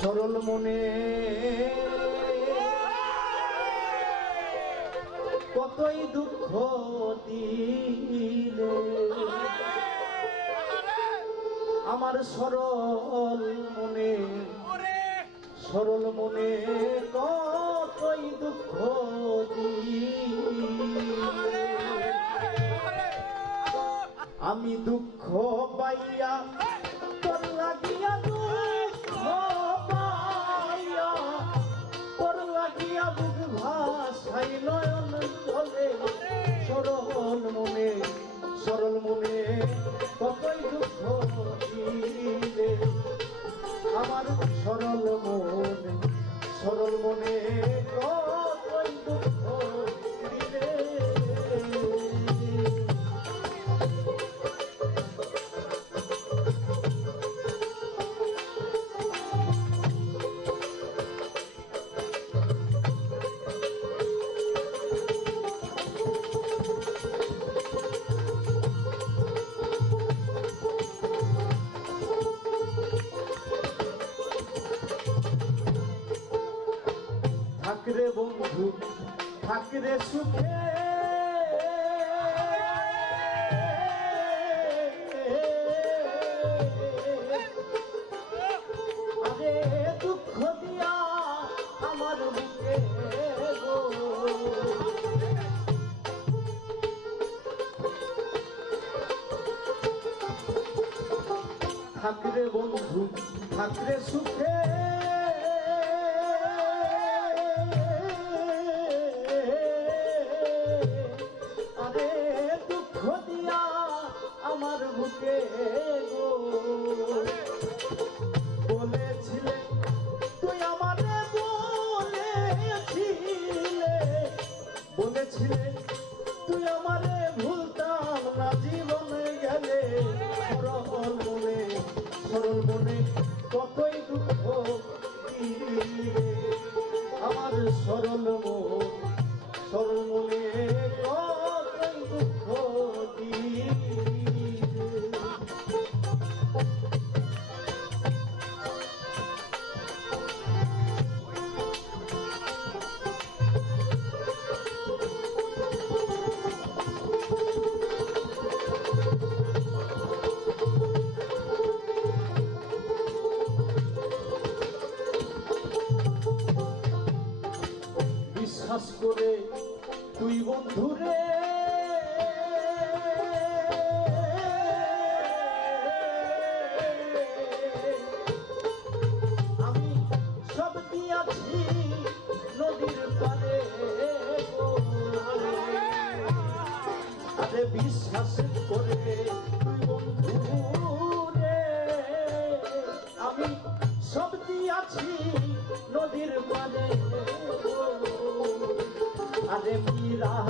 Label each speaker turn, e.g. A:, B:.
A: সরল মনে। কতই দুঃখ দিলে। আমার সরল মনে সরল মনে কতই দুঃখ দিলে। আমি দুঃখ মনে সরল মনে কতই দুঃখ আমার সরল মনে সরল মনে বন্ধু থাকরে সুখে। আমার থাকরে বন্ধু থাকরে সুখে। গেলে সরল মনে সরল মনে বিশ্বাস করে তুই বন্ধুরে আমি নদীর আরে বিশ্বাস করে আমি সব দিয়াছি নদীর পারে আরে মীরা